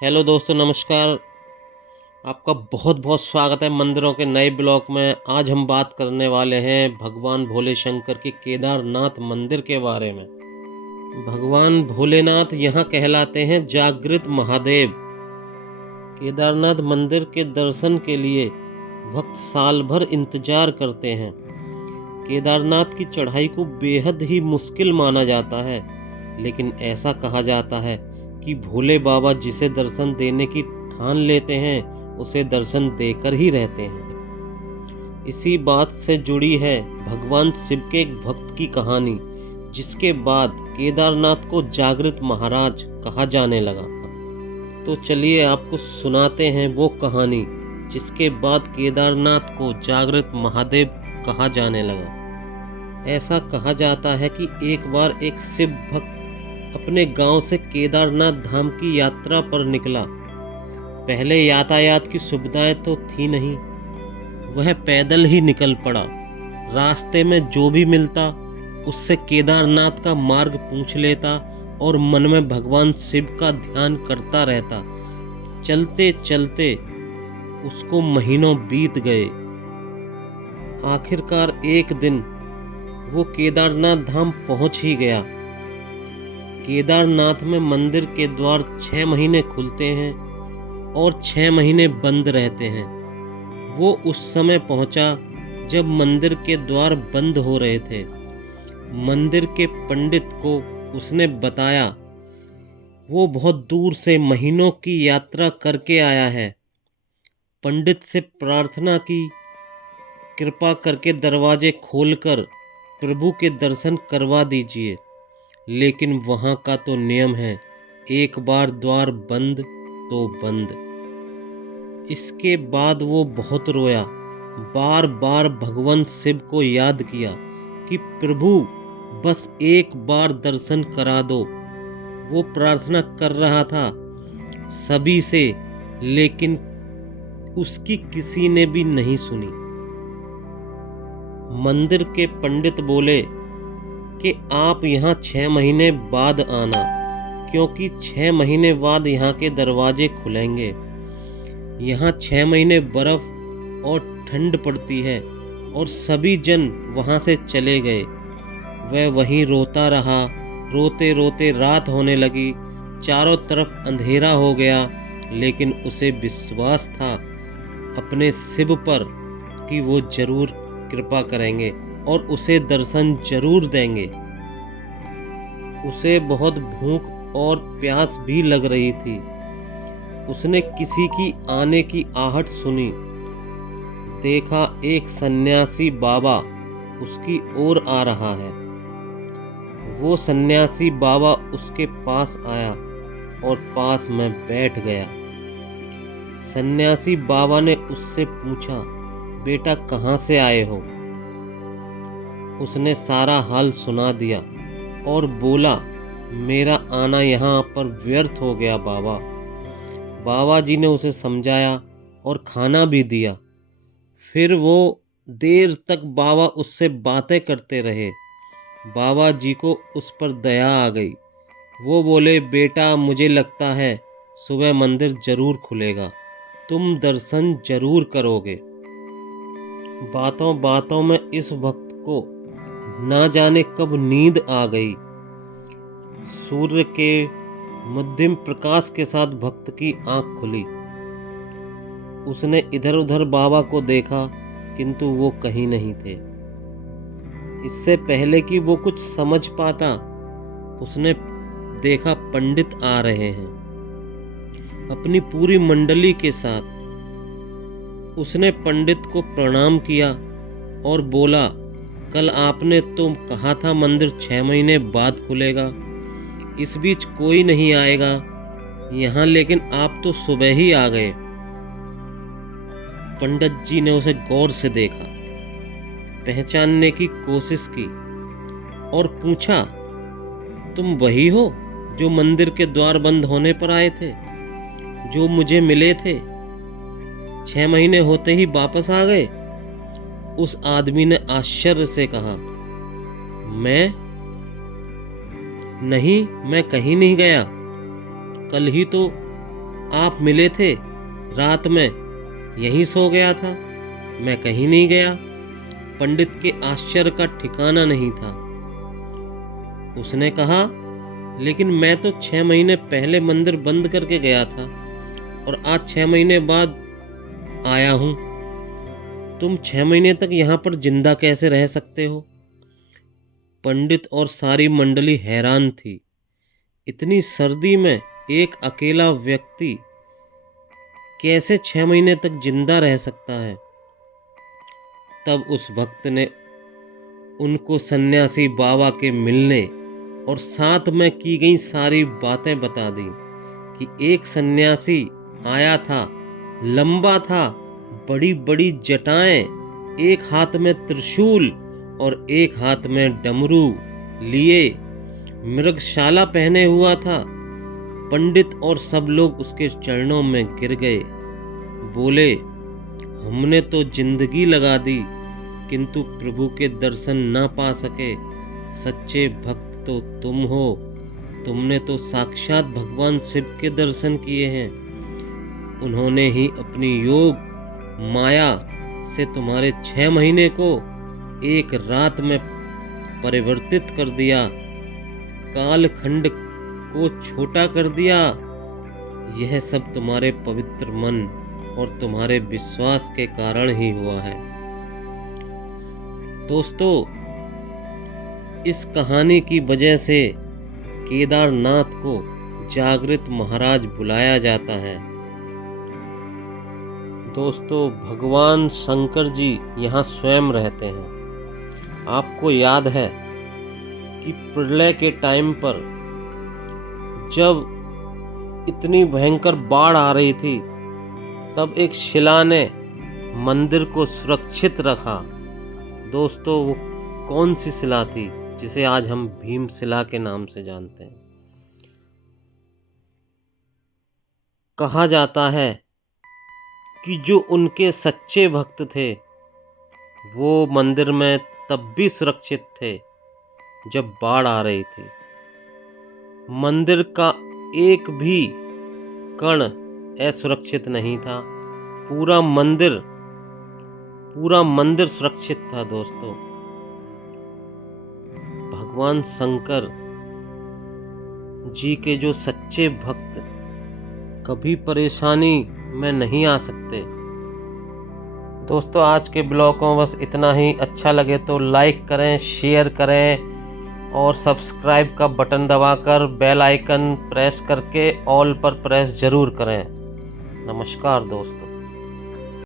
Hello दोस्तों, नमस्कार। आपका बहुत बहुत स्वागत है मंदिरों के नए ब्लॉग में। आज हम बात करने वाले हैं भगवान भोले शंकर के केदारनाथ मंदिर के बारे में। भगवान भोलेनाथ यहाँ कहलाते हैं जागृत महादेव। केदारनाथ मंदिर के दर्शन के लिए भक्त साल भर इंतजार करते हैं। केदारनाथ की चढ़ाई को बेहद ही मुश्किल माना जाता है, लेकिन ऐसा कहा जाता है कि भोले बाबा जिसे दर्शन देने की ठान लेते हैं उसे दर्शन देकर ही रहते हैं। इसी बात से जुड़ी है भगवान शिव के एक भक्त की कहानी, जिसके बाद केदारनाथ को जागृत महाराज कहा जाने लगा। तो चलिए आपको सुनाते हैं वो कहानी जिसके बाद केदारनाथ को जागृत महादेव कहा जाने लगा। ऐसा कहा जाता है कि एक बार एक शिव भक्त अपने गांव से केदारनाथ धाम की यात्रा पर निकला। पहले यातायात की सुविधाएं तो थी नहीं, वह पैदल ही निकल पड़ा। रास्ते में जो भी मिलता उससे केदारनाथ का मार्ग पूछ लेता और मन में भगवान शिव का ध्यान करता रहता। चलते चलते उसको महीनों बीत गए। आखिरकार एक दिन वो केदारनाथ धाम पहुंच ही गया। केदारनाथ में मंदिर के द्वार 6 महीने खुलते हैं और 6 महीने बंद रहते हैं। वो उस समय पहुंचा जब मंदिर के द्वार बंद हो रहे थे। मंदिर के पंडित को उसने बताया वो बहुत दूर से महीनों की यात्रा करके आया है। पंडित से प्रार्थना की, कृपा करके दरवाजे खोलकर प्रभु के दर्शन करवा दीजिए। लेकिन वहाँ का तो नियम है, एक बार द्वार बंद तो बंद। इसके बाद वो बहुत रोया, बार बार भगवान शिव को याद किया कि प्रभु बस एक बार दर्शन करा दो। वो प्रार्थना कर रहा था सभी से, लेकिन उसकी किसी ने भी नहीं सुनी। मंदिर के पंडित बोले कि आप यहाँ 6 महीने बाद आना, क्योंकि 6 महीने बाद यहाँ के दरवाजे खुलेंगे। यहाँ 6 महीने बर्फ और ठंड पड़ती है। और सभी जन वहाँ से चले गए। वह वहीं रोता रहा। रोते रोते रात होने लगी, चारों तरफ अंधेरा हो गया, लेकिन उसे विश्वास था अपने शिव पर कि वो जरूर कृपा करेंगे और उसे दर्शन जरूर देंगे। उसे बहुत भूख और प्यास भी लग रही थी। उसने किसी की आने की आहट सुनी। देखा एक सन्यासी बाबा उसकी ओर आ रहा है। वो सन्यासी बाबा उसके पास आया और पास में बैठ गया। सन्यासी बाबा ने उससे पूछा, बेटा कहाँ से आए हो? उसने सारा हाल सुना दिया और बोला, मेरा आना यहाँ पर व्यर्थ हो गया बाबा। बाबा जी ने उसे समझाया और खाना भी दिया। फिर वो देर तक बाबा उससे बातें करते रहे। बाबा जी को उस पर दया आ गई। वो बोले, बेटा मुझे लगता है सुबह मंदिर जरूर खुलेगा, तुम दर्शन जरूर करोगे। बातों बातों में इस भक्त को ना जाने कब नींद आ गई। सूर्य के मध्यम प्रकाश के साथ भक्त की आंख खुली। उसने इधर उधर बाबा को देखा, किंतु वो कहीं नहीं थे। इससे पहले कि वो कुछ समझ पाता, उसने देखा पंडित आ रहे हैं अपनी पूरी मंडली के साथ। उसने पंडित को प्रणाम किया और बोला, कल आपने तो कहा था मंदिर 6 महीने बाद खुलेगा, इस बीच कोई नहीं आएगा यहाँ, लेकिन आप तो सुबह ही आ गए। पंडित जी ने उसे गौर से देखा, पहचानने की कोशिश की और पूछा, तुम वही हो जो मंदिर के द्वार बंद होने पर आए थे, जो मुझे मिले थे? 6 महीने होते ही वापस आ गए? उस आदमी ने आश्चर्य से कहा, मैं कहीं नहीं गया। कल ही तो आप मिले थे रात में, यहीं सो गया था, मैं कहीं नहीं गया। पंडित के आश्चर्य का ठिकाना नहीं था। उसने कहा, लेकिन मैं तो 6 महीने पहले मंदिर बंद करके गया था और आज 6 महीने बाद आया हूं। तुम 6 महीने तक यहाँ पर जिंदा कैसे रह सकते हो? पंडित और सारी मंडली हैरान थी। इतनी सर्दी में एक अकेला व्यक्ति कैसे 6 महीने तक जिंदा रह सकता है? तब उस भक्त ने उनको सन्यासी बाबा के मिलने और साथ में की गई सारी बातें बता दी कि एक सन्यासी आया था, लंबा था, बड़ी बड़ी जटाएं, एक हाथ में त्रिशूल और एक हाथ में डमरू लिए, मृगशाला पहने हुआ था। पंडित और सब लोग उसके चरणों में गिर गए। बोले, हमने तो जिंदगी लगा दी किंतु प्रभु के दर्शन ना पा सके। सच्चे भक्त तो तुम हो। तुमने तो साक्षात भगवान शिव के दर्शन किए हैं। उन्होंने ही अपनी योग माया से तुम्हारे 6 महीने को एक रात में परिवर्तित कर दिया, कालखंड को छोटा कर दिया। यह सब तुम्हारे पवित्र मन और तुम्हारे विश्वास के कारण ही हुआ है। दोस्तों, इस कहानी की वजह से केदारनाथ को जागृत महाराज बुलाया जाता है। दोस्तों, भगवान शंकर जी यहाँ स्वयं रहते हैं। आपको याद है कि प्रलय के टाइम पर जब इतनी भयंकर बाढ़ आ रही थी, तब एक शिला ने मंदिर को सुरक्षित रखा। दोस्तों, वो कौन सी शिला थी जिसे आज हम भीम शिला के नाम से जानते हैं? कहा जाता है कि जो उनके सच्चे भक्त थे वो मंदिर में तब भी सुरक्षित थे जब बाढ़ आ रही थी। मंदिर का एक भी कण असुरक्षित नहीं था। पूरा मंदिर सुरक्षित था। दोस्तों, भगवान शंकर जी के जो सच्चे भक्त कभी परेशानी में नहीं आ सकते। दोस्तों, आज के ब्लॉग में बस इतना ही। अच्छा लगे तो लाइक करें, शेयर करें और सब्सक्राइब का बटन दबाकर बेल आइकन प्रेस करके ऑल पर प्रेस जरूर करें। नमस्कार दोस्तों।